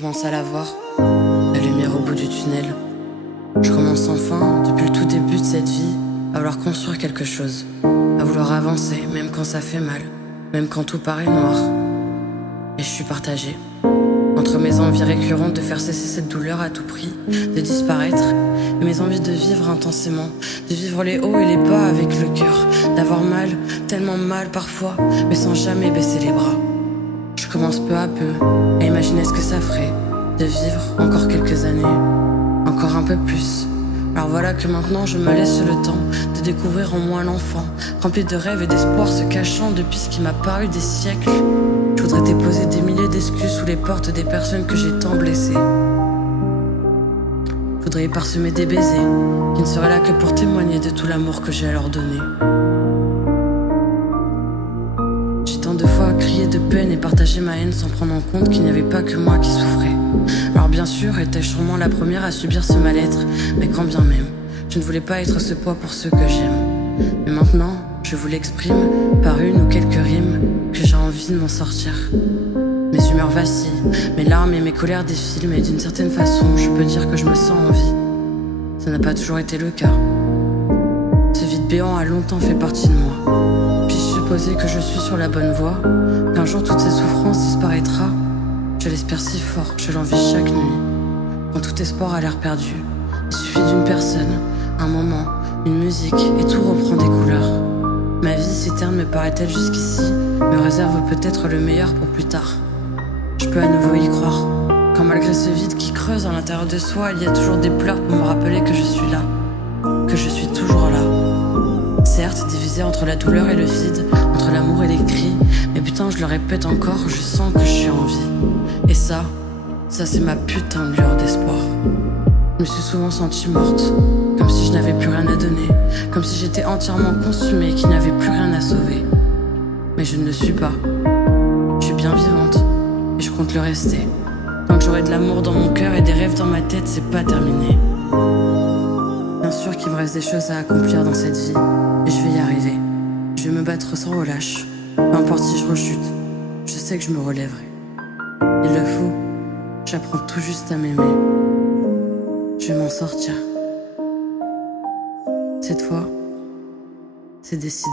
commence à la voir, la lumière au bout du tunnel. Je commence enfin, depuis le tout début de cette vie, à vouloir construire quelque chose, à vouloir avancer, même quand ça fait mal, même quand tout paraît noir. Et je suis partagée entre mes envies récurrentes de faire cesser cette douleur à tout prix, de disparaître, et mes envies de vivre intensément, de vivre les hauts et les bas avec le cœur, d'avoir mal, tellement mal parfois, mais sans jamais baisser les bras. Je commence peu à peu à imaginer ce que ça ferait de vivre encore quelques années, encore un peu plus. Alors voilà que maintenant je me laisse le temps de découvrir en moi l'enfant, rempli de rêves et d'espoir se cachant depuis ce qui m'a paru des siècles. Je voudrais déposer des milliers d'excuses sous les portes des personnes que j'ai tant blessées. Je voudrais y parsemer des baisers qui ne seraient là que pour témoigner de tout l'amour que j'ai à leur donner. J'ai tant de fois crié de peine et partagé ma haine sans prendre en compte qu'il n'y avait pas que moi qui souffrais. Alors bien sûr, étais-je sûrement la première à subir ce mal-être, mais quand bien même, je ne voulais pas être ce poids pour ceux que j'aime. Mais maintenant, je vous l'exprime par une ou quelques rimes que j'ai envie de m'en sortir. Mes humeurs vacillent, mes larmes et mes colères défilent, mais d'une certaine façon, je peux dire que je me sens en vie. Ça n'a pas toujours été le cas. Ce vide béant a longtemps fait partie de moi. Puis-je supposer que je suis sur la bonne voie, qu'un jour toutes ces souffrances disparaîtra? Je l'espère si fort, je l'envie chaque nuit. Quand tout espoir a l'air perdu, il suffit d'une personne, un moment, une musique, et tout reprend des couleurs. Ma vie si terne me paraît-elle jusqu'ici, me réserve peut-être le meilleur pour plus tard. Je peux à nouveau y croire, quand malgré ce vide qui creuse à l'intérieur de soi, il y a toujours des pleurs pour me rappeler que je suis là, que je suis toujours là. Certes, divisé entre la douleur et le vide, entre l'amour et les cris, mais putain, je le répète encore, je sens que je suis en vie. Et ça c'est ma putain de lueur d'espoir. Je me suis souvent sentie morte, comme si je n'avais plus rien à donner, comme si j'étais entièrement consumée, qu'il n'y avait plus rien à sauver. Mais je ne le suis pas. Je suis bien vivante, et je compte le rester. Tant que j'aurai de l'amour dans mon cœur et des rêves dans ma tête, c'est pas terminé. Bien sûr qu'il me reste des choses à accomplir dans cette vie, et je vais y arriver. Je vais me battre sans relâche, peu importe si je rechute, je sais que je me relèverai. Il le faut, j'apprends tout juste à m'aimer. Je vais m'en sortir. Cette fois, c'est décidé.